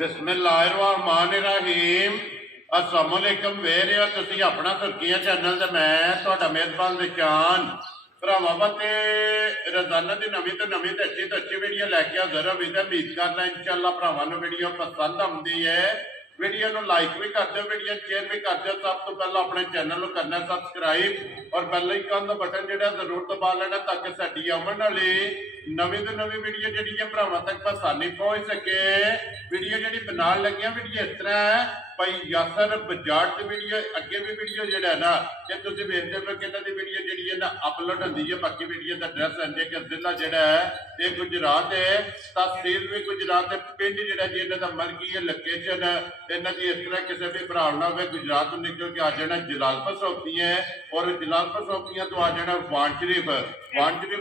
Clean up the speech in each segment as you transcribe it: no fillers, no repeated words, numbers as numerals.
बिस्मिल्लाहिर्रहमानिर्रहीम अस्सलाम वालेकुम वेरियो तुसी अपना तुर्किया चैनल ते मैं तुहाडा मेजबान निशान भरावां वास्ते रोजाना की नवीं तो अच्छी वीडियो लैके हाजिर हो। उम्मीद करना इंशाअल्लाह भरावां नूं वीडियो पसंद आउंदी है। वीडियो नूं लाइक भी कर दो, वीडियो शेयर भी कर दो। सब तो पहले अपने चैनल को करना सबसक्राइब और बेल आइकन का बटन जो जरूर दबा लेना ताकि साडी आने वाली नवीं तो नवीं वीडियो जी भरावां तक आसानी पहुंच सके। वीडियो जी बना लगे वीडियो इस तरह है भाई यासर बजाज की वीडियो अगे भी वीडियो जो है ना कि तुम वेखते हो कि इन्होंने वीडियो जी है ना अपलोड होती है। बाकी वीडियो का एड्रैस है कि जिला जोड़ा है ये गुजरात है, तहसील भी गुजरात है, पिंड जोड़ा जी इन्हों का मलकी है लोकेशन इन्हों की इस तरह किसी भी भरा ना हो गुजरात को निकल के आ जाना जलालपुर सौंपियां और जलालपुर सौंपियां तो आ जाना वाण शरीफ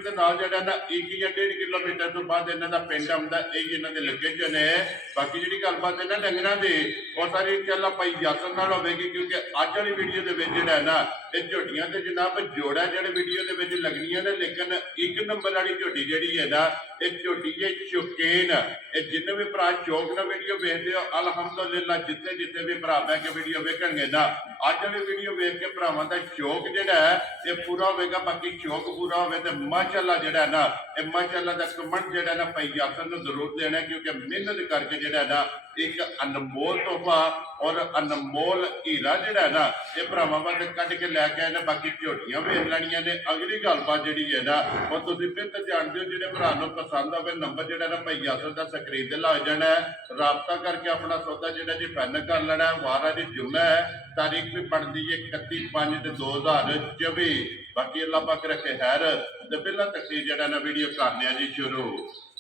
के नाल जो ना 1 या 1.5 किलोमीटर तो बाद इन्हों का पिंड आता यही इन्हों की लोकेशन है। बाकी जी गलबात है ना डंगरां की वो सारी इंशाअल्लाह भाई यासर नाल होगी क्योंकि अज वाली वीडियो के जोड़ा है ना ये झोटियां तो जनाब जोड़ा जो वीडियो के लगनियां ने, लेकिन 1 नंबर वाली झोटी जी है ना ये झोटी है शौकीन। ये जिन्हें भी भरा शौक ना वीडियो वेखते हो अलहमदुलिल्लाह जिथे जिथे भी भरा बह के वीडियो वेखणगे ना अज वाली वीडियो वेख के भरावां दा शौक जोड़ा है ये पूरा होगा। बाकी शौक पूरा हो तो माशाअल्लाह जोड़ा ना ये माशाअल्लाह का कमेंट जोड़ा ना भाई यासर नूं जरूर देना क्योंकि मेहनत करके जोड़ा ना एक अनमोल तोहफा और अनमोल हीरा जोड़ा ना ये भरावां वास्ते कट के लैके आए। बाकी झोटियां वेख लैनियां ने। अगली गलबात जी है ना और तुम फिर तो जानते हो जो भरा नूं पसंद आवे नंबर जो ना भाई यासर का स्क्रीन ते लग जाना है। राबता करके अपना सौदा जो जी फाइनल कर लेना है। वारा जी जुम्मा है, तारीख भी बनती है 31/5/2024। बाकी अल्लाह पाक रखे खैर तो पहला तकसीर जो ना वीडियो करने जी शुरू।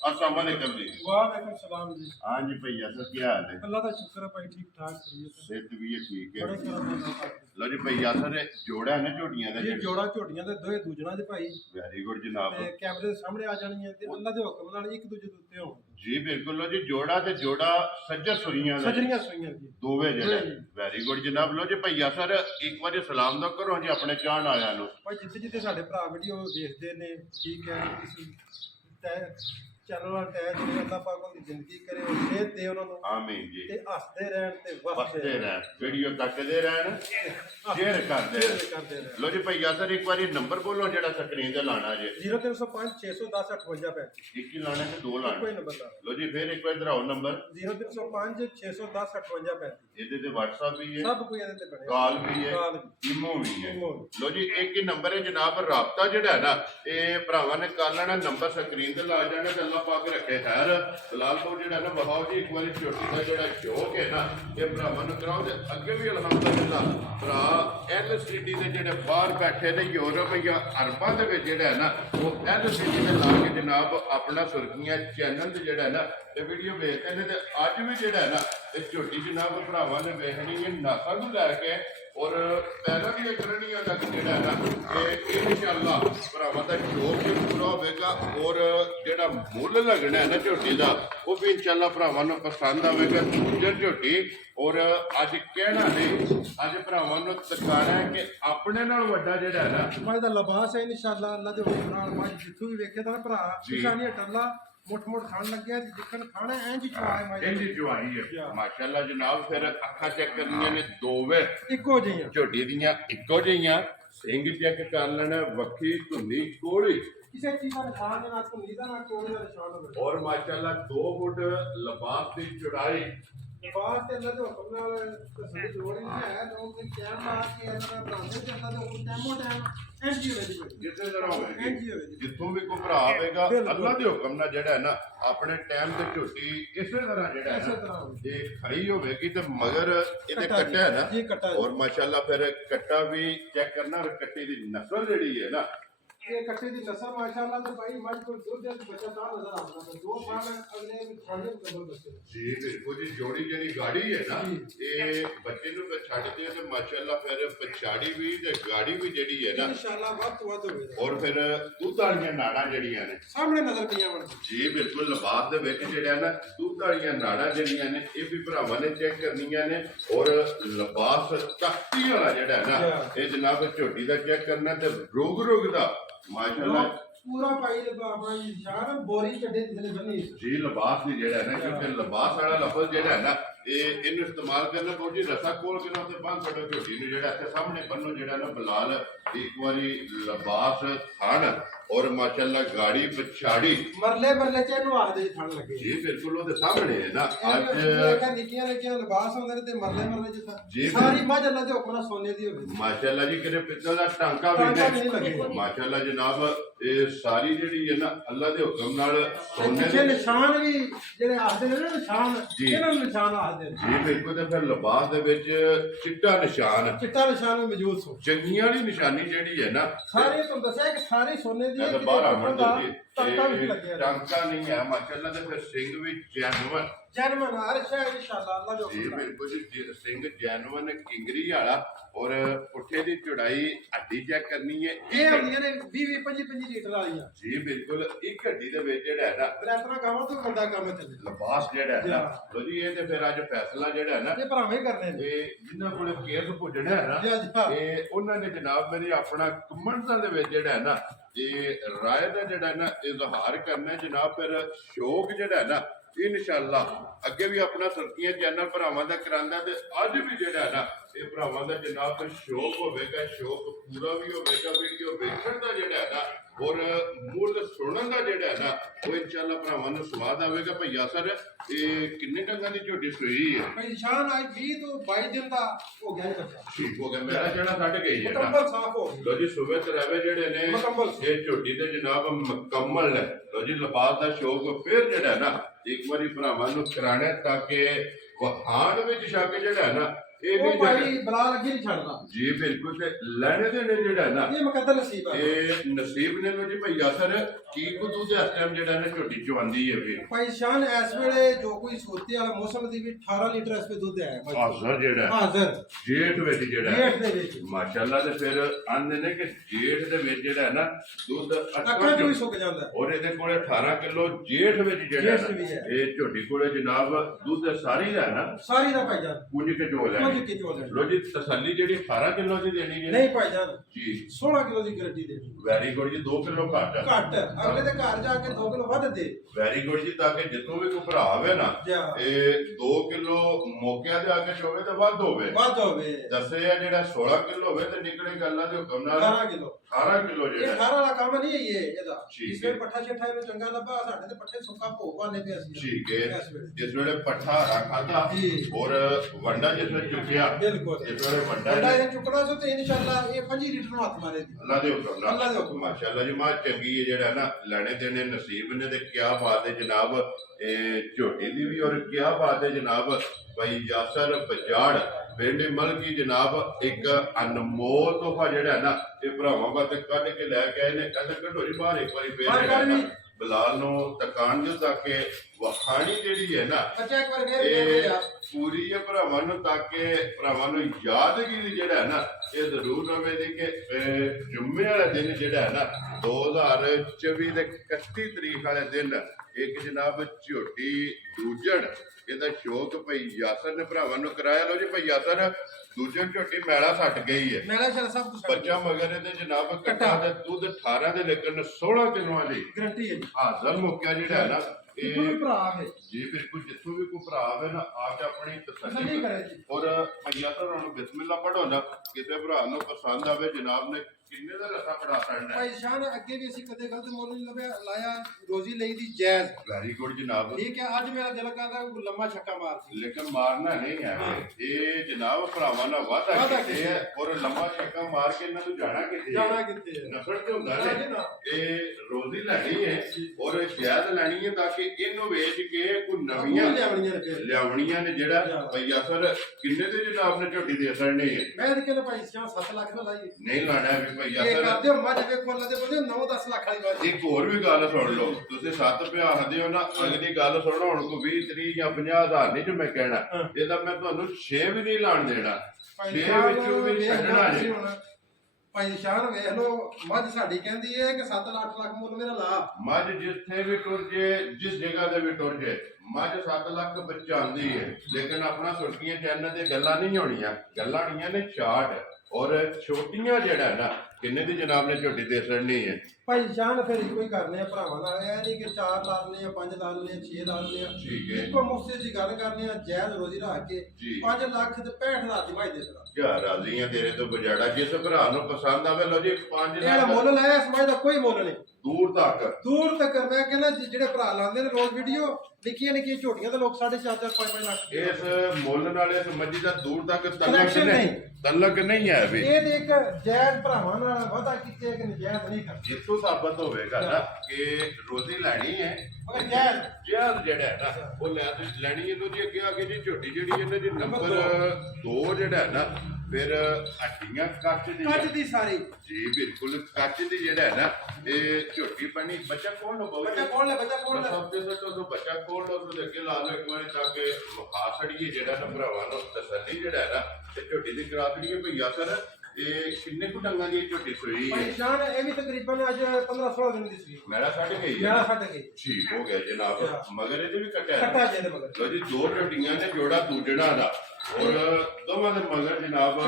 अस्सलाम वालेकुम जी। वालेकुम सलाम जी। हाँ जी भैया सर क्या हाल है? अल्लाह का शुक्र है भाई ठीक ठाक सेहत भी है ठीक है। बड़े करम है। लो जी भैया सर जोड़ा है ना झोटियां का ये जोड़ा झोटियां दे दोए दूजना दे भाई वेरी गुड जनाब ते कैमरे दे सामने आ जाणियां ते अल्लाह दे हुक्म नाल एक दूजे दे उत्ते होण जी बिल्कुल। लो जी जोड़ा ते जोड़ा सज्जर सुइयां दा सजरियां सुइयां जी दोवे जेड़ा वेरी गुड जनाब। लो जी भैया सर एक बार सलाम दो करो जी अपने चाहण वालियां नु भाई जिथे जिथे साडे भरा वीडियो देखदे ने ठीक है इस चैनल वाला टैग जो अल्लाह पाक उनकी जिंदगी करे और सेहत दे उन्हां नु आमीन जी ते हसदे रहन ते वसदे रहन वीडियो तकदे रहन शेयर करदे रहन। लो जी भैया सर एक बार नंबर बोलो जेड़ा स्क्रीन ते लाना जी 0305 610 58 एक ही लाना है दो लाना कोई नंबर ला लो जी फिर एक बार दोहराओ नंबर 0305 610 58 ਇਹਦੇ ਤੇ WhatsApp भी है, सब कोई ਇਹਦੇ ਤੇ ਬਣੇ कॉल भी है, ਕਾਲ ਵੀ ईमो भी है। ईमो। लो जी एक ही नंबर है जनाब। राबता जोड़ा है ना ये भरावां ने कर लेना नंबर स्क्रीन ते ला जाना ते अल्लाह पाक रखे खैर। फिलहाल तो जोड़ा ना बहाओ जी एक बार झोटी का जोड़ा शौक है ना ये भरावां नूं कराओ ते अगे भी अलहमदुलिल्लाह भरा LCD दे जेड़े बाहर बैठे ने यूरोप या अरबां दे विच जेड़ा है ना वो LCD दे ला के जनाब अपना सुर्खियां चैनल ते जेड़ा है ना ये वीडियो वेखते हैं ते अज भी जेड़ा है ना ये झोटी जनाब भरावां ने वेखनी है नस्ल नूं लैके और पैरां दी करनियां तक जेड़ा है ना ये इंशाअल्लाह भरावां दा शौक भी पूरा होगा और जेड़ा मुੱਲ लगना है ना झोटी दा वो भी इंशाअल्लाह भरावां नूं पसंद आवेगा। गुजर झोटी और अज कहना नहीं अज भरावां नूं दिखाना है कि अपने नाल वड्डा जेड़ा है ना मां दा लिबास है इंशाअल्लाह अल्लाह दे हुक्म नाल मां जिੱਥੋਂ भी वेखे दा भरा निशानी टल्ला मुठ मुठ खान लग गया जिक्कन खाना इंज चवाए मां इंज चवाई है माशाअल्लाह जनाब। फिर अखां चेक करनियां ने दो वे इक्को जिहियां झोटी दियां इक्को जिहियां सिंग चेक कर लेना वक्खी धुंदी कोड़ी किसी चीज का निशान ना तो नीदा ना कोई का निशान हो और माशाअल्लाह 2 फुट लिबास की चौड़ाई लिबास ते अल्लाह दे हुक्म नाल तसली जोड़ ही है लोग के क्या बात के अल्लाह बनाने ते अल्लाह दे हुक्म टाइमो टाइम इंज ही होवे जी जिथे तरह होगी इंज ही होवे जी जिथों भी कोई भरा आवेगा अल्लाह के हुक्म नाल जेड़ा है ना अपने टाइम ते झोटी इसे तरह जेड़ा है इसे ना तरह होवे ये खड़ी होगी तो मगर इहदे कट्टा है ना ये कट्टा और माशाअल्लाह फिर कट्टा भी चेक करना और कट्टे की नस्ल जेड़ी है ना ये कट्टे दी नस्ल माशाअल्लाह तो भाई मज को दूध दे बच्चा ता नजर आता है 2 साल अगले खाने जबरदस्त जी बिल्कुल जी जोड़ी जेडी गाड़ी है ना ये बच्चे नु छाड़ते हैं तो माशाअल्लाह फिर पछाड़ी भी ते गाड़ी भी जेडी है ना इंशाअल्लाह वक्त होवे और फिर दूध वालियां नाड़ा जेडियां ने सामने नजर पिया वन जी बिल्कुल लिबास दे विच जेड़ा ना दूध वालियां नाड़ा जेडियां ने ये भी भरावां ने चेक करनियां ने और लिबास तख्ती वाला जेड़ा है ना ये जनाब झोटी दा चेक करना ते रोग दा माशाअल्लाह ਪੂਰਾ ਪਾਈ ਬਾਬਾ ਜੀ ਸ਼ਾਨ ਬੋਰੀ ਚੱਡੇ ਥੱਲੇ ਬੰਨੀ ਜੀ ਲਿਬਾਸ ਦੀ ਜਿਹੜਾ ਹੈ ਨਾ ਕਿਉਂਕਿ ਲਿਬਾਸ ਵਾਲਾ ਲਫ਼ਜ਼ ਜਿਹੜਾ ਹੈ ਨਾ ਇਹਨੂੰ ਇਸਤੇਮਾਲ ਕਰਨਾ ਬਹੁਤ ਜੀ ਰਸਾ ਕੋਲ ਕੇ ਨਾ ਉੱਤੇ ਬੰਨ ਛੱਡੋ ਝੋਟੀ ਨੂੰ ਜਿਹੜਾ ਇੱਥੇ ਸਾਹਮਣੇ ਬੰਨੋ ਜਿਹੜਾ ਨਾ ਬਲਾਲ ਇੱਕ ਵਾਰੀ ਲਿਬਾਸ ਥਣ ਔਰ ਮਾਸ਼ਾਅੱਲਾ ਗਾੜੀ ਪਛਾੜੀ ਮਰਲੇ ਚ ਇਹਨੂੰ ਆਖਦੇ ਥਣ ਲੱਗੇ ਜੀ ਬਿਲਕੁਲ ਉਹਦੇ ਸਾਹਮਣੇ ਹੈ ਨਾ ਅੱਜ ਨਿੱਕੀਆਂ ਨਿੱਕੀਆਂ ਲਿਬਾਸ ਹੁੰਦੇ ਨੇ ਤੇ ਮਰਲੇ ਜੀ, ਚ ਸਾਰੀ ਮੱਝ ਅੱਲਾ ਦੇ ਹੁਕਮ ਨਾਲ ਸੋਨੇ ਦੀ ਹੋਵੇ ਮਾਸ਼ਾਅੱਲਾ ਜੀ ਕਿਤੇ ਪਿੱਤਲ ਦਾ ਟਾਂਕਾ ਟਾਂਕਾ ਵੀ ਨਹੀਂ ਨਹੀਂ ਲੱਗੇ। ਮਾਸ਼ਾਅੱਲਾ ਜਨਾਬ ਇਹ ਸਾਰੀ ਜਿਹੜੀ ਹੈ ਨਾ ਅੱਲਾ ਦੇ ਹੁਕਮ ਨਾਲ ਸੋਨੇ ਪਿੱਛੇ ਦੇ ਨਿਸ਼ਾਨ ਵੀ ਜਿਹੜੇ ਆਖਦੇ ਨੇ ਨਾ ਨਿਸ਼ਾਨ ਜੀ। ਇਹਨਾਂ ਨੂੰ ਨਿਸ਼ਾਨ ਆਖਦੇ ਨੇ ਜੀ ਬਿਲਕੁਲ ਤੇ ਫਿਰ ਲਿਬਾਸ ਦੇ ਵਿੱਚ ਚਿੱਟਾ ਨਿਸ਼ਾਨ ਚਿੱਟਾ ਨਿਸ਼ਾਨ ਵੀ ਮੌਜੂਦ ਸੋ ਚੰਗੀਆਂ ਵਾਲੀ ਨਿਸ਼ਾਨੀ ਜਿਹੜੀ ਹੈ ਨਾ ਸਾਰੇ ਤੁਹਾਨੂੰ ਦੱਸਿਆ ਕਿ ਸਾਰੀ ਸੋਨੇ ਦੀ ਇਹ ਤਾਂ ਬਾਹਰ ਆਵਣ ਦੀ ਟਾਂਕਾ ਵੀ ਲੱਗਿਆ ਟਾਂਕਾ ਨਹੀਂ ਹੈ ਮਾਸ਼ਾਅੱਲਾ ਤੇ ਫਿਰ ਸਿੰਘ ਵੀ ਜੈਨੂਅਨ ਜਨਮਨ ਹਰ ਸ਼ੈ ਇਨਸ਼ਾਅੱਲਾ ਅੱਲਾ ਦੇ ਜੀ ਹੁਕਮ ਨਾਲ ਬਿਲਕੁਲ ਜੀ ਸਿੰਘ ਜੈਨੂਅਨ ਕਿੰਗਰੀ ਵਾਲਾ ਔਰ ਪੁੱਠੇ ਦੀ ਚੌੜਾਈ ਹੱਡੀ ਚੈੱਕ ਕਰਨੀ ਹੈ ਇਹ ਹੁੰਦੀਆਂ ਨੇ 20 25 ਲੀਟਰ ਵਾਲੀਆਂ ਜੀ ਬਿਲਕੁਲ ਇੱਕ ਹੱਡੀ ਦੇ ਵਿੱਚ ਜਿਹੜਾ ਹੈ ਨਾ ਬਰੈਤਰਾ ਗਾਵਾਂ ਤੋਂ ਵੱਡਾ ਕੰਮ ਚੱਲੇ ਲਿਬਾਸ ਜਿਹੜਾ ਹੈ ਨਾ ਲੋ ਜੀ ਇਹ ਤੇ ਫਿਰ ਅੱਜ ਫੈਸਲਾ ਜਿਹੜਾ ਹੈ ਨਾ ਇਹ ਭਰਾਵੇਂ ਕਰਨੇ ਨੇ ਇਹ ਜਿਨ੍ਹਾਂ ਕੋਲੇ ਕੇਸ ਪੁੱਜਣਾ ਹੈ ਜੀ, ਨਾ ਜੀ। ਇਹ ਉਹਨਾਂ ਨੇ ਜਨਾਬ ਮੇਰੀ ਆਪਣਾ ਕਮੈਂਟਾਂ ਦੇ ਵਿੱਚ ਜਿਹੜਾ ਹੈ ਨਾ ਇਹ ਰਾਏ ਦਾ ਜਿਹੜਾ ਹੈ ਨਾ ਇਜ਼ਹਾਰ ਕਰਨਾ ਹੈ ਜਨਾਬ ਫਿਰ ਸ਼ੌਕ ਜਿਹੜਾ ਹੈ ਨਾ ਇਨਸ਼ਾਅੱਲਾ ਅੱਗੇ ਵੀ ਆਪਣਾ ਸਰਕੀਆਂ ਚੈਨਲ ਭਰਾਵਾਂ ਦਾ ਕਰਾਂਦਾ ਤੇ ਅੱਜ ਵੀ ਜਿਹੜਾ ਹੈ ਨਾ ਇਹ ਭਰਾਵਾਂ ਦਾ ਜਨਾਬ ਫਿਰ ਸ਼ੌਕ ਹੋਵੇਗਾ ਸ਼ੌਕ ਪੂਰਾ ਵੀ ਹੋਵੇਗਾ ਵੀਡੀਓ ਵੇਖਣ ਦਾ ਜਿਹੜਾ ਹੈ ਨਾ ਔਰ ਮੁੱਲ ਸੁਣਨ ਦਾ ਜਿਹੜਾ ਹੈ ਨਾ ਉਹ ਇਨਸ਼ਾਅੱਲਾ ਭਰਾਵਾਂ ਨੂੰ ਸਵਾਦ ਆਵੇਗਾ ਭਈਆ ਸਰ ਇਹ ਕਿੰਨੇ ਟੰਗਾਂ ਦੀ ਝੋਟੀ ਸੂਈ ਹੈ ਭਾਈ ਨਿਸ਼ਾਨ ਅੱਜ 20 ਤੋਂ 22 ਦਿਨ ਦਾ ਹੋ ਗਿਆ ਇਹ ਬੱਚਾ ਠੀਕ ਹੋ ਗਿਆ ਮੇਰਾ ਜਿਹੜਾ ਛੱਡ ਗਈ ਹੈ ਨਾ ਮੁਕੰਮਲ ਸਾਫ ਹੋ ਗਿਆ ਲੋ ਜੀ ਸੂਬੇ ਤਰਾਵੇ ਜਿਹੜੇ ਨੇ ਮੁਕੰਮਲ। ਇਹ ਝੋਟੀ ਤੇ ਜਨਾਬ ਮੁਕੰਮਲ ਹੈ ਲੋ ਜੀ ਲਿਬਾਸ ਦਾ ਸ਼ੌਕ ਫਿਰ ਜਿਹੜਾ ਹੈ ਨਾ ਇੱਕ ਵਾਰੀ ਭਰਾਵਾਂ ਨੂੰ ਕਰਾਣਾ ਤਾਂ ਕਿ ਵਹਾਨ ਵਿੱਚ ਛੱਕ ਜਿਹੜਾ ਹੈ ਨਾ ਇਹ ਉਹ ਨਹੀਂ ਭਾਈ ਬਲਾ ਲੱਗੀ ਨਹੀਂ ਛੱਡਦਾ ਜੀ ਬਿਲਕੁਲ ਤੇ ਲੈਣੇ ਦੇ ਨੇ ਜਿਹੜਾ ਹੈ ਨਾ ਇਹ ਮੁਕੱਦਰ ਨਸੀਬ ਹੈ ਇਹ ਨਸੀਬ ਨੇ ਲੋ ਜੀ ਭਈਆ ਸਰ ਕੀ ਕੋ ਤੂੰ ਤੇ ਇਸ ਟਾਈਮ ਜਿਹੜਾ ਨਾ ਝੋਟੀ ਚਵਾਂਦੀ ਹੈ ਫਿਰ ਭਾਈ ਸ਼ਾਨ ਇਸ ਵੇਲੇ ਜੋ ਕੋਈ ਸੂਰਤੀ ਵਾਲਾ ਮੌਸਮ ਦੀ ਵੀ 18 ਲੀਟਰ ਇਸ ਵੇ ਦੁੱਧ ਆਇਆ ਭਾਈ ਹਾਜ਼ਰ ਜਿਹੜਾ ਹੈ, ਹਾਜ਼ਰ ਜੇਠ ਵਿੱਚ ਜਿਹੜਾ ਹੈ। ਰੇਟ ਦੇ ਵਿੱਚ ਮਾਸ਼ਾਅੱਲਾ ਤੇ ਫਿਰ ਆਂਦੇ ਨੇ ਕਿ ਜੇਠ ਦੇ ਵਿੱਚ ਜਿਹੜਾ ਹੈ ਨਾ ਦੁੱਧ ਅੱਖਾਂ ਚੋਂ ਵੀ ਸੁੱਕ ਜਾਂਦਾ ਹੈ। ਔਰ ਇਹਦੇ ਕੋਲੇ 18 ਕਿਲੋ ਜੇਠ ਵਿੱਚ ਜਿਹੜਾ ਜੇਠ ਵੀ ਹੈ ਹੈ। ਇਹ ਝੋਟੀ ਕੋਲੇ ਜਨਾਬ ਦੁੱਧ ਸਾਰੀ ਦਾ ਹੈ ਨਾ ਸਾਰੀ ਦਾ ਭਾਈ ਜਾਨ ਕੁਝ ਕੇ ਝੋਲ ਹੈ ਕੁਝ ਕੀ ਚੋਲ ਲੋ ਜੀ ਤਸੱਲੀ ਜਿਹੜੀ 18 ਕਿਲੋ ਦੀ ਦੇਣੀ ਹੈ ਨਹੀਂ ਭਾਈ ਜਾਨ ਜੀ 16 ਕਿਲੋ ਦੀ ਗਰੰਟੀ ਦੇਣੀ ਵੈਰੀ ਗੁੱਡ ਜੀ 2 ਕਿਲੋ ਘੱਟ ਹੈ ਘੱਟ ਅਗਲੇ ਦੇ ਘਰ ਜਾ ਕੇ 2 ਕਿਲੋ ਵੱਧ ਦੇ ਵੈਰੀ ਗੁੱਡ ਜੀ ਤਾਂ ਕਿ ਜਿੱਥੋਂ ਵੀ ਕੋਈ ਭਰਾ ਆਵੇ ਨਾ ਜਾ ਇਹ 2 ਕਿਲੋ ਮੌਕਿਆਂ ਦੇ ਆ ਕੇ ਹੋਵੇ ਤਾਂ ਵੱਧ ਹੋਵੇ ਵੱਧ ਹੋਵੇ ਦੱਸੇ ਆ ਜਿਹੜਾ 16 ਕਿਲੋ ਹੋਵੇ ਤੇ ਨਿਕਲੇ ਗੱਲਾਂ ਦੇ ਹੁਕਮ ਨਾਲ 18 ਕਿਲੋ 18 ਕਿਲੋ ਇਹ ਜਿਹੜਾ 18 ਵਾਲਾ ਕੰਮ ਨਹੀਂ ਹੈ ਇਹਦਾ ਠੀਕ ਇਸ ਹੈ। ਵੇਲੇ ਪੱਠਾ ਛੱਠਾ ਇਹਨੂੰ ਚੰਗਾ ਲੱਭਾ ਸਾਡੇ ਤੇ ਪੱਠੇ ਸੁੱਕਾ ਭੋਗ ਵਾਲੇ ਪਏ ਅਸੀਂ ਠੀਕ ਹੈ ਇਸ ਵੇਲੇ। ਜਿਸ ਵੇਲੇ ਪੱਠਾ ਖਾਦਾ ਜੀ। ਔਰ ਵੰਡਾ ਜਿਸ ਵੇਲੇ ਚੁੱਕਿਆ ਬਿਲਕੁਲ ਜਿਸ ਵੇਲੇ ਵੱਡਾ ਵੱਡਾ ਹੈ ਇਹ ਚੁੱਕਣਾ ਸੋ ਤੇ ਇਨਸ਼ਾਅੱਲਾ ਇਹ 5 ਲੀਟਰ ਨੂੰ ਹੱਥ ਮਾਰੇਗੀ ਅੱਲਾ ਦੇ ਹੁਕਮ ਨਾਲ ਅੱਲਾ ਦੇ ਹੁਕਮ ਨਾਲ। ਮਾਸ਼ਾਅੱਲਾ ਜੀ ਮਾਂ ਚੰਗੀ ਹੈ ਜਿਹੜਾ ਨਾ ਲੈਣੇ ਦੇਣੇ ਨਸੀਬ ਨੇ ਤੇ ਕਿਆ ਬਾਤ ਹੈ ਜਨਾਬ ਇਹ ਝੋਟੀ ਦੀ ਵੀ ਔਰ ਕਿਆ ਬਾਤ ਹੈ ਜਨਾਬ ਭਾਈ ਯਾਸਰ ਬਜਾੜ ਪਿੰਡ ਮਲਕੀ ਜਨਾਬ ਇੱਕ ਅਨਮੋਲ ਤੋਹਫਾ ਜਿਹੜਾ ਹੈ ਨਾ ਇਹ ਭਰਾਵਾਂ ਵਾਸਤੇ ਕੱਢ ਕੇ ਲੈ ਕੇ ਆਏ ਨੇ ਕੱਢੋ ਜੀ ਬਾਹਰ ਇੱਕ ਵਾਰੀ ਫੇਰ ਬਾਹਰ ਜਿਹੜਾ ਕੱਢ ਨਾ ਵੀ। ਬਲਾਲ ਨੂੰ ਤਕਾਨ ਦਿਓ ਤਾਂ ਕਿ ਵਖਾਣੀ ਜਿਹੜੀ ਹੈ ਨਾ ਬੱਚਾ ਇੱਕ ਵਾਰ ਫੇਰ ਇਹ ਦੇ ਜਾ ਪੂਰੀ ਹੈ ਭਰਾਵਾਂ ਨੂੰ ਤਾਂ ਕਿ ਭਰਾਵਾਂ ਨੂੰ ਯਾਦਗਿਰੀ ਜਿਹੜਾ ਹੈ ਨਾ ਇਹ ਜ਼ਰੂਰ ਰਵੇ ਦੀ ਕਿ ਜੁਮੇ ਵਾਲੇ ਦਿਨ ਜਿਹੜਾ ਹੈ ਨਾ 2024 ਦੇ 31 ਤਰੀਕ ਵਾਲੇ ਦਿਨ ਇੱਕ ਜਨਾਬ ਝੋਟੀ ਦੂਜਣ ਇਹਦਾ ਸ਼ੌਕ ਭਈ ਯਾਸਰ ਨੇ ਭਰਾਵਾਂ ਨੂੰ ਕਰਾਇਆ ਲੋ ਜੀ ਭਈ ਯਾਸਰ ਦੂਜਣ ਝੋਟੀ ਮੈਲਾ ਸੱਟ ਗਈ ਹੈ ਮੇਰਾ ਚਲ ਸਭ ਕੁਝ ਬੱਚਾ ਮਗਰ ਇਹਦੇ ਜਨਾਬ ਕੱਟਾ ਦੇ ਦੁੱਧ 18 ਦੇ ਲੇਕਿਨ 16 ਕਿਲੋਆਂ ਦੀ ਗਰੰਟੀ ਹੈ ਜੀ ਹਾਜ਼ਰ ਮੁੱਕਿਆ ਜਿਹੜਾ ਹੈ ਨਾ ਇਹ ਕੋਈ ਭਰਾ ਹੈ ਜੀ ਬਿਲਕੁਲ ਜਿੱਥੋਂ ਵੀ ਕੋਈ ਭਰਾ ਆਵੇ ਨਾ ਆ ਕੇ ਆਪਣੀ ਤਸੱਲੀ ਤਸੱਲੀ ਕਰੇ ਜੀ ਔਰ ਭਈਆ ਤਾਂ ਹੁਣ ਬਿਸਮਿਲ੍ਲਾ ਪੜੋ ਨਾ ਕਿਸੇ ਭਰਾ ਨੂੰ ਪਸੰਦ ਆਵੇ ਜਨਾਬ ਨੇ ਕਿੰਨੇ ਦਾ ਰਸਾ ਪੜਾ ਸਕਣਾ ਹੈ ਭਾਈ ਸ਼ਾਨ ਅੱਗੇ ਵੀ ਅਸੀਂ ਕਦੇ ਗਲਤ ਮੁੱਲ ਨਹੀਂ ਲੱਭਿਆ ਲਾਇਆ ਰੋਜ਼ੀ ਲਈ ਦੀ ਜਾਇਜ਼ ਵੈਰੀ ਗੁੱਡ ਜਨਾਬ ਠੀਕ ਹੈ ਅੱਜ ਮੇਰਾ ਦਿਲ ਕਰਦਾ ਕੋਈ ਲੰਮਾ ਛੱਕਾ ਮਾਰ ਸੀ ਲੇਕਿਨ ਮਾਰਨਾ ਨਹੀਂ ਹੈ ਇਹ ਜਨਾਬ ਭਰਾਵਾਂ ਨਾਲ ਵਾਅਦਾ ਵਾਅਦਾ ਕੀਤੇ ਹੈ ਔਰ ਲੰਮਾ ਛੱਕਾ ਮਾਰ ਕੇ ਇਹਨਾਂ ਨੂੰ ਜਾਣਾ ਕਿੱਥੇ ਹੈ? ਜਾਣਾ ਕਿੱਥੇ ਹੈ ਨਸਲ ਤੇ ਹੁੰਦਾ ਨਾ ਜੀ ਨੇ ਨਾ। ਇਹ ਰੋਜ਼ੀ ਲੈਣੀ ਹੈ ਔਰ ਸ਼ਾਇਦ ਲੈਣੀ ਹੈ ਤਾਂ ਕਿ ਇਹਨੂੰ ਵੇਚ ਕੇ ਕੋਈ ਨਵੀਆਂ ਆਪਣੀ ਲਿਆਉਣੀਆਂ ਨੇ ਫਿਰ ਲਿਆਉਣੀਆਂ ਨੇ ਜਿਹੜਾ ਭਈਆ ਸਰ ਕਿੰਨੇ ਦੇ ਜਨਾਬ ਨੇ ਝੋਟੀ ਦੇ ਸੜਨੇ ਹੈ ਮੈਂ ਤਾਂ ਕਹਿੰਦਾ ਭਾਈ ਸ਼ਾਨ 7 ਲੱਖ ਦਾ ਲਾਈਏ ਨਹੀਂ ਲਾਣਾ ਵੀ ਭਈਆ ਇਹ ਸਰ ਕਰਦੇ ਹੋ ਮੱਝ ਵੇਖੋ ਅੱਲਾ ਦੇ ਬੰਦੇ 9-10 ਲੱਖ ਵਾਲੀ ਬਾਤ ਇੱਕ ਹੋਰ ਵੀ ਗੱਲ ਸੁਣ ਲਓ ਤੁਸੀਂ 7 ਰੁਪਏ ਆਖਦੇ ਹੋ ਨਾ ਅਗਲੀ ਗੱਲ ਸੁਣੋ ਹੁਣ ਕੋ 20 30 ਜਾਂ 50 ਹਜ਼ਾਰ ਨਹੀਂ ਜੋ ਮੈਂ ਕਹਿਣਾ ਇਹਦਾ ਮੈਂ ਤੁਹਾਨੂੰ 6 ਵੀ ਨਹੀਂ ਲਾਣ ਦੇਣਾ 6 ਵਿੱਚੋਂ ਵੀ ਛੱਡਣਾ ਜੀ ਭਾਈ ਸ਼ਾਨ ਵੇਖ ਲਓ ਮੱਝ ਸਾਡੀ ਕਹਿੰਦੀ ਹੈ ਕਿ 7-8 ਲੱਖ ਮੁੱਲ ਮੇਰਾ ਲਾ ਮੱਝ ਜਿੱਥੇ ਵੀ ਟੁਰ ਜੇ ਜਿਸ ਜਗ੍ਹਾ ਤੇ ਵੀ ਟੁਰ ਜੇ ਮੱਝ 7 ਲੱਖ ਬਚਾਉਂਦੀ ਹੈ ਲੇਕਿਨ ਆਪਣਾ ਸੁਰਖੀਆਂ ਚੈਨਲ ਤੇ ਗੱਲਾਂ ਨਹੀਂ ਹੋਣੀਆਂ ਗੱਲਾਂ ਹੋਣੀਆਂ ਨੇ ਚਾਟ ਔਰ ਛੋਟੀਆਂ ਜਿਹੜਾ ਨਾ ਕਿੰਨੇ ਦੀ ਜਨਾਬ ਨੇ ਝੋਟੀ ਦੇ ਸੜਨੀ ਹੈ? ਭਾਈ ਜਾਨ ਫਿਰ ਇੱਕੋ ਹੀ ਕਰਨੇ ਆ ਭਰਾਵਾਂ ਨਾਲ, ਇਹ ਨਹੀਂ ਕਿ 4 ਲਾ ਲੈਣੇ ਆ, 5 ਲਾ ਲੈਣੇ ਆ, 6 ਲਾ ਲੈਣੇ ਆ। ਠੀਕ ਹੈ। ਇੱਕੋ ਮੁਫਤੇ ਦੀ ਗੱਲ ਕਰਨੇ ਆ, ਜਾਇਜ਼ ਰੋਜ਼ੀ ਰੱਖ ਕੇ ਜੀ। 5 ਲੱਖ ਤੇ 65,000 ਦੀ ਭਾਈ ਦੇ ਦੇਣਾ। ਕਿਆ ਰਾਜ਼ੀਆਂ ਤੇਰੇ ਤੋਂ ਬਜਾੜਾ, ਜਿਸ ਭਰਾ ਨੂੰ ਪਸੰਦ ਆਵੇ ਲੋ ਜੀ 5 ਇਹਦਾ ਲੱਖ ਮੁੱਲ ਲਾਇਆ ਇਸ ਮਾਈ ਦਾ ਕੋਈ ਮੁੱਲ ਨਹੀਂ, ਦੂਰ ਤੱਕ। ਦੂਰ ਤੱਕ। ਮੈਂ ਕਹਿੰਦਾ ਜਿਹੜੇ ਭਰਾ ਲਾਉਂਦੇ ਨੇ ਰੋਜ਼ ਵੀਡੀਓ, ਨਿੱਕੀਆਂ ਨਿੱਕੀਆਂ ਝੋਟੀਆਂ ਤੇ ਲੋਕ 4.5 5 ਲੱਖ ਇਸ ਮੁੱਲ ਨਾਲ ਇਸ ਮੱਝੀ ਦਾ ਦੂਰ ਤੱਕ Connection ਨਹੀਂ। ਤਲਕ ਨਹੀਂ ਹੈ ਵੀ। ਇਹ ਤੇ ਇੱਕ ਜਾਇਜ਼ ਭਰਾਵਾਂ ਨਾਲ ਵਾਦਾ ਕੀਤੇ ਕਿ ਨਜਾਇਜ਼ ਨਹੀਂ ਕਰਦੇ। ਜਿੱਥੋਂ ਸਾਬਤ ਹੋਵੇਗਾ ਨਾ ਕਿ ਰੋਜ਼ੀ ਲੈਣੀ ਹੈ, ਮਗਰ ਜਾਇਜ਼ ਜਿਹੜਾ ਹੈ ਨਾ ਉਹ ਲੈਣੀ ਹੈ। ਲੋ ਜੀ ਅੱਗੇ ਆ ਕੇ ਜੀ ਝੋਟੀ ਜਿਹੜੀ ਇਹਨਾਂ ਦੀ ਨੰਬਰ 2 ਜਿਹੜਾ ਹੈ ਨਾ, ਫਿਰ ਹੱਡੀਆਂ ਕੱਚ ਦੀ ਸਾਰੀ ਜੀ ਬਿਲਕੁਲ ਕੱਚ ਦੀ ਜਿਹੜਾ ਹੈ ਨਾ ਇਹ ਝੋਟੀ ਬਣੀ। ਬੱਚਾ ਕੌਣ ਲੋ ਬੱਚਾ ਕੋਲ ਲੈ, ਬੱਚਾ ਕੋਲ ਲੈ। ਸਭ ਤੋਂ ਤੋਂ ਬੱਚਾ ਕੋਲ ਲੋ ਤੋਂ ਅੱਗੇ ਲਾ ਲਓ ਇੱਕ ਵਾਰੀ ਤਾਂ ਕਿ ਮੁਖਾ ਛੜੀਏ ਜਿਹੜਾ ਨਾ ਭਰਾਵਾਂ ਨੂੰ ਤਸੱਲੀ ਜਿਹੜਾ ਹੈ ਨਾ ਤੇ ਝੋਟੀ ਦੀ ਕਰਾ ਦਈਏ ਭਈਆ ਸਰ। ਇਹ ਕਿੰਨੇ ਕੁ ਡੰਗਾਂ ਦੀ ਝੋਟੀ ਸੋਈ ਹੈ? ਭਾਈ ਜਾਨ ਇਹ ਵੀ ਤਕਰੀਬਨ ਅੱਜ 15-16 ਦਿਨ ਦੀ ਸੀ। ਮੇਰਾ ਛੱਡ ਗਈ ਹੈ। ਮੇਰਾ ਛੱਡ ਗਈ। ਠੀਕ ਹੋ ਗਿਆ ਜਨਾਬ। ਮਗਰ ਇਹਦੇ ਵੀ ਕੱਟਿਆ ਕੱਟਾ ਜੇ ਦੇ ਮਗਰ। ਲੋ ਜੀ 2 ਝੋਟੀਆਂ ਨੇ ਜੋੜਾ ਦੂਜਣਾ ਦਾ, ਔਰ ਦੋਵਾਂ ਦੇ ਮਗਰ ਜਨਾਬ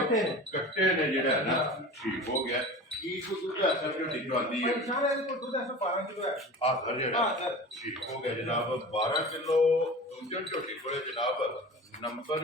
ਕੱਟੇ ਨੇ ਜਿਹੜਾ ਹੈ ਨਾ। ਠੀਕ ਹੋ ਗਿਆ। ਕੀ ਕੁ ਦੂਜਾ ਅਸਰ ਝੋਟੀ ਚਵਾਉਂਦੀ ਹੈ? ਭਾਈ ਜਾਨ ਇਹਦੇ ਕੋਲ ਦੁੱਧ 12 ਕਿਲੋ ਹੈ। ਆਖਰ ਜਿਹੜਾ ਠੀਕ ਹੋ ਗਿਆ ਜਨਾਬ। 12 ਕਿਲੋ ਦੂਜਣ ਝੋਟੀ ਕੋਲੇ ਜਨਾਬ। ਨੰਬਰ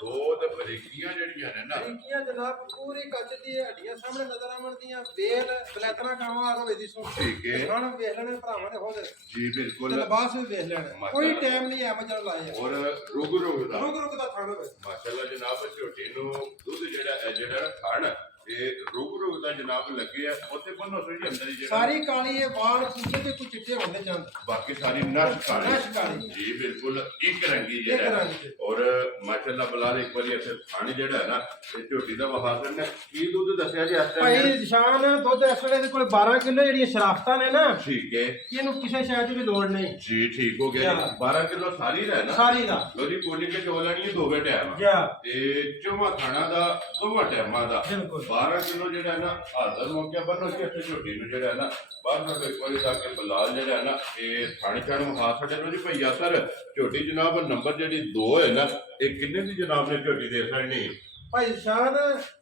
2 ਤੇ ਬਰੀਕੀਆਂ ਜਿਹੜੀਆਂ ਨੇ ਨਾ, ਬਰੀਕੀਆਂ ਜਨਾਬ ਪੂਰੀ ਕੱਚ ਦੀ ਹੱਡੀਆਂ ਸਾਹਮਣੇ ਨਜ਼ਰ ਆਉਂਦੀਆਂ। ਵੇਲ ਬਲੈਤਨਾ ਕਾਵਾਂ ਆ ਰਵੇ ਦੀ ਸੁਣ। ਠੀਕ ਹੈ। ਹੁਣ ਵੇਖ ਲੈਣੇ ਭਰਾਵਾਂ ਨੇ ਖੁਦ ਜੀ ਬਿਲਕੁਲ। ਲਿਬਾਸ ਵੀ ਵੇਖ ਲੈਣਾ, ਕੋਈ ਟਾਈਮ ਨਹੀਂ ਐ ਮਚਣ ਲਾਇਆ। ਔਰ ਰੁਗ ਦਾ ਰੁਕ ਦਾ ਥਾਣ ਹੋਵੇ। ਮਾਸ਼ਾਅੱਲਾ ਜਨਾਬ। ਝੋਟੀ ਨੂੰ ਦੁੱਧ ਜਿਹੜਾ ਥਣ ਇਹ ਰੁਗ ਦਾ ਜਨਾਬ ਲੱਗੇ ਆ। ਉੱਥੇ ਬੰਨੋ ਸਹੀ ਅੰਦਰ ਹੀ ਜਿਹੜਾ ਸਾਰੀ ਕਾਲੀ ਇਹ ਵਾਲ ਪੂਛੇ ਤੇ ਕੋਈ ਚਿੱਟੇ ਹੁੰਦੇ ਚੰਦ, ਬਾਕੀ ਸਾਰੀ ਨਸ਼ ਨਸ਼ ਕਾਲੀ ਕਾਲੀ। ਜੀ ਬਿਲਕੁਲ ਇੱਕ ਰੰਗੀ ਇੱਕ ਜਿਹੜਾ ਰੰਗ ਚ। ਔਰ ਮਾਸ਼ਾਅੱਲਾ ਬਲਾਲ ਇੱਕ ਵਾਰੀ ਇੱਥੇ ਥਣ ਜਿਹੜਾ ਹੈ ਨਾ ਇਹ ਝੋਟੀ ਦਾ ਵਹਾਸਰ ਨੇ ਕੀ ਦੁੱਧ ਦੱਸਿਆ ਜੀ ਇਸ ਭਾਈ ਟਾਈਮ? ਨਿਸ਼ਾਨ ਦੁੱਧ ਇਸ ਵੇਲੇ ਦੇ ਕੋਲ 12 ਕਿਲੋ ਜਿਹੜੀਆਂ ਸ਼ਰਾਫਤਾਂ ਨੇ ਨਾ, ਠੀਕ ਹੈ ਇਹਨੂੰ ਕਿਸੇ ਸ਼ਾਇਦ ਦੀ ਲੋੜ ਨਹੀਂ ਜੀ। ਠੀਕ ਹੋ ਗਿਆ ਜੀ। 12 ਕਿਲੋ ਸਾਰੀ ਦਾ ਹੈ ਨਾ ਸਾਰੀ ਦਾ। ਲੋ ਜੀ ਕੋਲੀ ਕੇ ਚੋ ਲੈਣੀ ਹੈ ਦੋਵੇਂ ਟਾਈਮ ਜਾ ਤੇ ਚੌਵਾਂ ਖਾਣਾ ਦਾ ਦੋਵਾਂ ਟਾਈਮਾਂ ਦਾ ਬਿਲਕੁਲ। 12 ਕਿਲੋ ਜਿਹੜਾ ਹੈ ਨਾ ਹਾਜ਼ਰ ਹੋ ਗਿਆ। ਬੰਨੋ ਜੀ ਇੱਥੇ ਝੋਟੀ ਨੂੰ ਜਿਹੜਾ ਹੈ ਨਾ ਬਾਹਰ ਦਾ ਕੋਈ ਕੋਈ ਤਾਂ ਕਿ ਬਲਾਲ ਜਿਹੜਾ ਹੈ ਨਾ ਇਹ ਥਾਣੇ ਚੜ ਮਹਾ ਸਾਡੇ ਨੂੰ ਜੀ ਭਈਆ ਸਰ। ਝੋਟੀ ਜਨਾਬ ਨੰਬਰ ਜਿਹੜੀ 2 ਹੈ ਨਾ ਇਹ ਕਿੰਨੇ ਦੀ ਜਨਾਬ ਨੇ ਝੋਟੀ ਦੇ ਸਕਣੀ? ਭਾਈ ਨਿਸ਼ਾਨ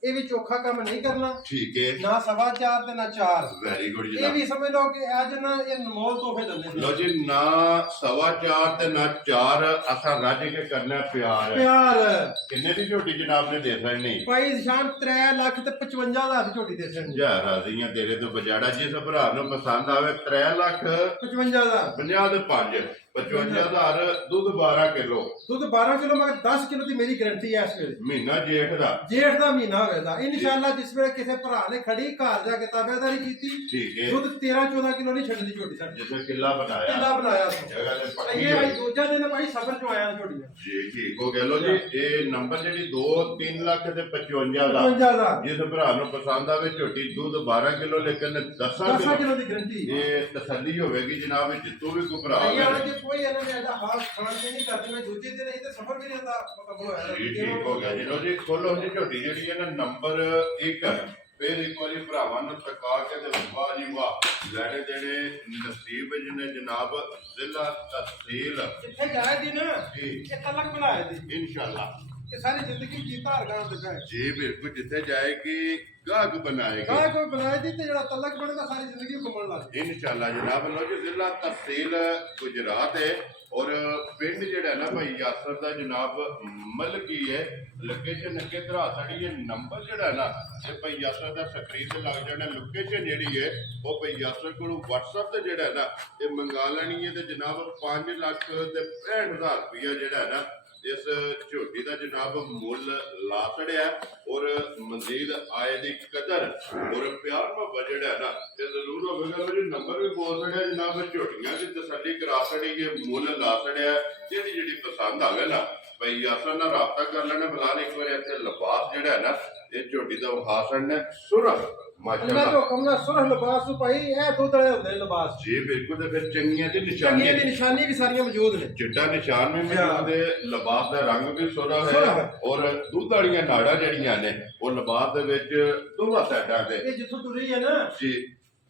ਇਹ ਵੀ ਚੋਖਾ ਕੰਮ ਨਹੀਂ ਕਰਨਾ, ਠੀਕ ਹੈ। ਨਾ 4.25 ਤੇ ਨਾ 4। ਵੈਰੀ ਗੁੱਡ ਇਹ ਜਨਾਬ। ਵੀ ਸਮਝ ਲਓ ਕਿ ਅੱਜ ਨਾ ਇਹ ਅਨਮੋਲ ਤੋਹਫੇ ਦਿੰਦੇ ਨੇ। ਲੋ ਜੀ ਨਾ 4.25 ਤੇ ਨਾ 4 ਅਸਾਂ ਰੱਜ ਕੇ ਕਰਨਾ ਪਿਆਰ। ਪਿਆਰ ਕਿੰਨੇ ਦੀ ਝੋਟੀ ਜਨਾਬ ਨੇ ਦੇ ਸਕਣੀ? ਭਾਈ ਨਿਸ਼ਾਨ 3 ਲੱਖ ਤੇ 55,000 ਦੀ ਝੋਟੀ ਦੇ ਦੇਣੀ। ਜਾ ਰਾਜ਼ੀਆਂ ਤੇਰੇ ਤੋਂ ਬਜਾੜਾ। ਜਿਸ ਭਰਾ ਨੂੰ ਪਸੰਦ ਆਵੇ 3 ਲੱਖ 55,000 50 ਦੇ 5 55,000 ਦੁੱਧ 12 ਕਿਲੋ ਦੁੱਧ 12 ਕਿਲੋ ਮਗਰ 10 ਕਿਲੋ ਦੀ ਮੇਰੀ ਗਾਰੰਟੀ ਹੈ ਇਸ ਵੇਲੇ। ਮਹੀਨਾ ਜੇਠ ਦਾ। ਜੇਠ ਦਾ ਮਹੀਨਾ ਹੋਵੇਗਾ ਇਨਸ਼ਾਅੱਲਾ। ਜਿਸ ਵੇਲੇ ਕਿਸੇ ਭਰਾ ਨੇ ਖੜੀ ਘਰ ਜਾ ਕੇ ਤਾਬੇਦਾਰੀ ਕੀਤੀ, ਠੀਕ ਹੈ। ਦੁੱਧ 13-14 ਕਿਲੋ ਨਹੀਂ ਛੱਡਦੀ ਝੋਟੀ ਸਾਡੀ। ਜਿਵੇਂ ਕਿੱਲਾ ਬਣਾਇਆ ਕਿੱਲਾ ਬਣਾਇਆ ਸੀ। ਜਗ੍ਹਾ ਤੇ ਪੱਕੀ ਇਹ ਭਾਈ ਹੋਈ। ਦੂਜਾ ਦਿਨ ਭਾਈ ਸਬਰ ਚੋਂ ਆਇਆ ਝੋਟੀਆਂ ਜੀ ਠੀਕ ਹੋ ਗਿਆ। ਲੋ ਜੀ ਇਹ ਨੰਬਰ ਜਿਹੜੀ 2 3 ਲੱਖ ਤੇ 55 ਦਾ 55,000 ਜਿਸ ਭਰਾ ਨੂੰ ਪਸੰਦ ਆਵੇ ਝੋਟੀ ਦੁੱਧ 12 ਕਿਲੋ ਲੇਕਿਨ 10 10 ਕਿਲੋ ਕਿਲੋ ਦੀ ਗਾਰੰਟੀ। ਇਹ ਤਸੱਲੀ ਹੋਵੇਗੀ ਜਨਾਬ। ਜਿੱਤੋਂ ਵੀ ਕੋਈ ਭਰਾ ਇਹ ਆਣਾ ਆਵੇ ਕਿ ਕੋਈ ਇਹਨਾਂ ਨੇ ਐਡਾ ਹਾਲ ਖਾਣ ਕੇ ਨਹੀਂ ਕਰਦੀ। ਮੈਂ ਦੂਜੇ ਦਿਨ ਇਹ ਤੇ ਸਫਰ ਵੀ ਨਹੀਂ ਦਾ ਮੁਕੰਮਲ ਹੋਇਆ। ਜੀ ਠੀਕ ਹੋ ਗਿਆ ਜੀ। ਲੋ ਜੀ ਖੋਲੋ ਜੀ ਝੋਟੀ ਜਿਹੜੀ ਹੈ ਨਾ ਨੰਬਰ 1। ਫਿਰ ਇੱਕ ਵਾਰੀ ਭਰਾਵਾਂ ਨੂੰ ਤਕਾ ਕੇ ਤੇ ਵਾਹ ਜੀ ਵਾਹ ਲੈਣੇ ਦੇਣੇ ਨਸੀਬ ਜਿਹਨੇ ਜਨਾਬ ਜ਼ਿਲ੍ਹਾ ਤਹਿਸੀਲ ਜਿੱਥੇ ਜਾਏ ਦੀ ਨਾ ਜੀ ਇਹ ਤਲਕ ਬਣਾਏ ਦੀ ਇਨਸ਼ਾਅੱਲਾ ਕਿ ਸਾਰੀ ਜ਼ਿੰਦਗੀ ਜੀਤਾ ਹਰਗਾਂ ਦਿੱਤਾ ਹੈ। ਜੀ ਬਿਲਕੁਲ ਜਿੱਥੇ ਜਾਏਗੀ ਗਾਹਕ ਬਣਾਏਗੀ ਕਾ ਕੋਈ ਬਣਾਏ ਦੀ ਤੇ ਜਿਹੜਾ ਤਲਕ ਬਣਦਾ ਸਾਰੀ ਜ਼ਿੰਦਗੀ ਘੁੰਮਣ ਲੱਗ ਜਾਏ। ਇਨਸ਼ਾਅੱਲਾ ਜਨਾਬ। ਲੋ ਜੀ ਜ਼ਿਲ੍ਹਾ ਤਹਿਸੀਲ ਗੁਜਰਾਤ ਹੈ ਔਰ ਪਿੰਡ ਜਿਹੜਾ ਨਾ ਭਾਈ ਯਾਸਰ ਦਾ ਜਨਾਬ ਮਲਕੀ ਹੈ। ਲੋਕੇਸ਼ਨ ਅੱਗੇ ਧਰਾ ਸਾਡੀ ਇਹ ਨੰਬਰ ਜਿਹੜਾ ਨਾ ਇਹ ਭਾਈ ਯਾਸਰ ਦਾ ਸਕਰੀਨ ਤੇ ਲੱਗ ਜਾਣਾ। ਲੋਕੇਸ਼ਨ ਜਿਹੜੀ ਹੈ ਉਹ ਭਾਈ ਯਾਸਰ ਕੋਲੋਂ WhatsApp ਤੇ ਜਿਹੜਾ ਨਾ ਇਹ ਮੰਗਾ ਲੈਣੀ ਹੈ ਤੇ ਜਨਾਬ 5 ਲੱਖ ਤੇ 65,000 ਰੁਪਇਆ ਜਿਹੜਾ ਨਾ ਇਸ ਝੋਟੀ ਦਾ ਜਨਾਬ ਮੁੱਲ ਲਾ ਛੜਿਆ। ਔਰ ਮਜ਼ੀਦ ਆਏ ਦੀ ਕਦਰ ਔਰ ਪਿਆਰ ਮੁਹੱਬਤ ਜਿਹੜਾ ਨਾ ਤੇ ਜ਼ਰੂਰ ਹੋਵੇਗਾ। ਜੀ ਨੰਬਰ ਵੀ ਬੋਲ ਛੜਿਆ ਜਨਾਬ। ਝੋਟੀਆਂ ਦੀ ਤਸੱਲੀ ਕਰਾ ਛੜੀ ਹੈ, ਮੁੱਲ ਲਾ ਛੜਿਆ। ਜਿਹੜੀ ਪਸੰਦ ਆਵੇ ਨਾ ਭਾਈ ਯਾਸਰ ਨਾਲ ਰਾਬਤਾ ਕਰ ਲੈਣਾ। ਬਲਾਲ ਇੱਕ ਵਾਰ ਇੱਥੇ ਲਿਬਾਸ ਜਿਹੜਾ ਨਾ ਇਹ ਝੋਟੀ ਦਾ ਹਾਸਨ ਨੇ ਸੁਰਖ ਅੱਲਾ ਮਾਸ਼ਾਅੱਲਾ ਤੋਂ ਹੁਕਮ ਨਾਲ ਸੁਰਖ ਲਿਬਾਸ ਨੂੰ ਭਾਈ ਇਹ ਦੁੱਧ ਵਾਲੇ ਹੁੰਦੇ ਨੇ ਲਿਬਾਸ। ਜੀ ਬਿਲਕੁਲ। ਤੇ ਫਿਰ ਚੰਗੀਆਂ ਦੀ ਚੰਗੀਆਂ ਨਿਸ਼ਾਨੀ ਦੀ ਨਿਸ਼ਾਨੀ ਵੀ ਸਾਰੀਆਂ ਮੌਜੂਦ ਨੇ। ਚਿੱਟਾ ਨਿਸ਼ਾਨ ਵੀ ਮੌਜੂਦ ਹੈ। ਲਿਬਾਸ ਦਾ ਰੰਗ ਵੀ ਸੁਰਖ ਸੁਰਖ ਹੈ ਹੈ। ਔਰ ਦੁੱਧ ਵਾਲੀਆਂ ਨਾੜਾਂ ਜਿਹੜੀਆਂ ਨੇ ਉਹ ਲਿਬਾਸ ਦੇ ਵਿੱਚ ਦੋਵਾਂ ਸਾਈਡਾਂ ਤੇ ਇਹ ਜਿੱਥੋਂ ਟੁਰੀ ਹੈ ਨਾ ਜੀ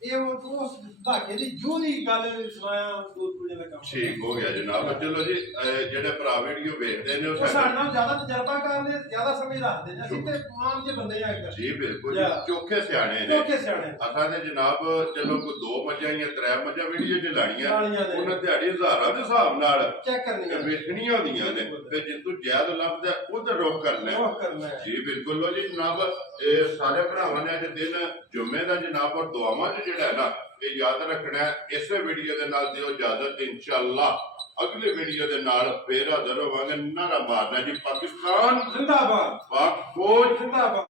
ਇਹ ਉਹ ਧਾਗੇ ਦੀ ਜੂ ਦੀ ਗੱਲ ਸੁਣਾਇਆ ਦੂਰ ਪੂਜੇ ਦਾ ਕੰਮ ਠੀਕ ਹੋ ਗਿਆ ਜਨਾਬ। ਚਲੋ ਜੀ ਜਿਹੜੇ ਭਰਾ ਵੀਡੀਓ ਵੇਖਦੇ ਨੇ ਉਹ ਸਾਡੇ ਨਾਲ ਜ਼ਿਆਦਾ ਤਜਰਬਾਕਾਰ ਨੇ, ਜ਼ਿਆਦਾ ਸਮਝ ਰੱਖਦੇ ਨੇ। ਅਸੀਂ ਤੇ ਆਮ ਜਿਹੇ ਬੰਦੇ ਆ ਜੀ ਬਿਲਕੁਲ ਚੋਖੇ ਸਿਆਣੇ ਨੇ। ਚੋਖੇ ਸਿਆਣੇ ਅਸਾਂ ਦੇ ਜਨਾਬ ਚਲੋ ਕੋਈ 2 ਮੱਝਾਂ ਜਾਂ 3 ਮੱਝਾਂ ਵੀਡੀਓ ਚ ਲਾਣੀਆਂ ਉਹਨਾਂ ਦਿਹਾੜੀ ਹਜ਼ਾਰਾਂ ਦੇ ਹਿਸਾਬ ਨਾਲ ਚੈੱਕ ਕਰਨੀਆਂ ਵੇਖਣੀਆਂ ਹੁੰਦੀਆਂ ਨੇ। ਫਿਰ ਜਿੱਥੋਂ ਜ਼ਿਆਦਾ ਲੱਭਦਾ ਉਧਰ ਰੋਕ ਕਰਨਾ ਜੀ ਬਿਲਕੁਲ। ਲੋ ਜੀ ਜਨਾਬ ਇਹ ਸਾਰੇ ਭਰਾਵਾਂ ਨੇ ਅੱਜ ਦਿਨ ਜੁਮੇ ਦਾ ਜਨਾਬ ਔਰ ਦੁਆਵਾਂ ਚ ਜਿਹੜਾ ਹੈ ਨਾ ਇਹ ਯਾਦ ਰੱਖਣਾ। ਇਸੇ ਵੀਡੀਓ ਦੇ ਨਾਲ ਦਿਓ ਇਜਾਜ਼ਤ, ਇਨਸ਼ਾਅੱਲਾ ਅਗਲੇ ਵੀਡੀਓ ਦੇ ਨਾਲ ਫੇਰ ਹਾਜ਼ਰ ਹੋਵਾਂਗੇ। ਨਾਰਾ ਮਾਰਨਾ ਜੀ ਪਾਕਿਸਤਾਨ ਜ਼ਿੰਦਾਬਾਦ, ਪਾਕ ਫੌਜ ਜ਼ਿੰਦਾਬਾਦ।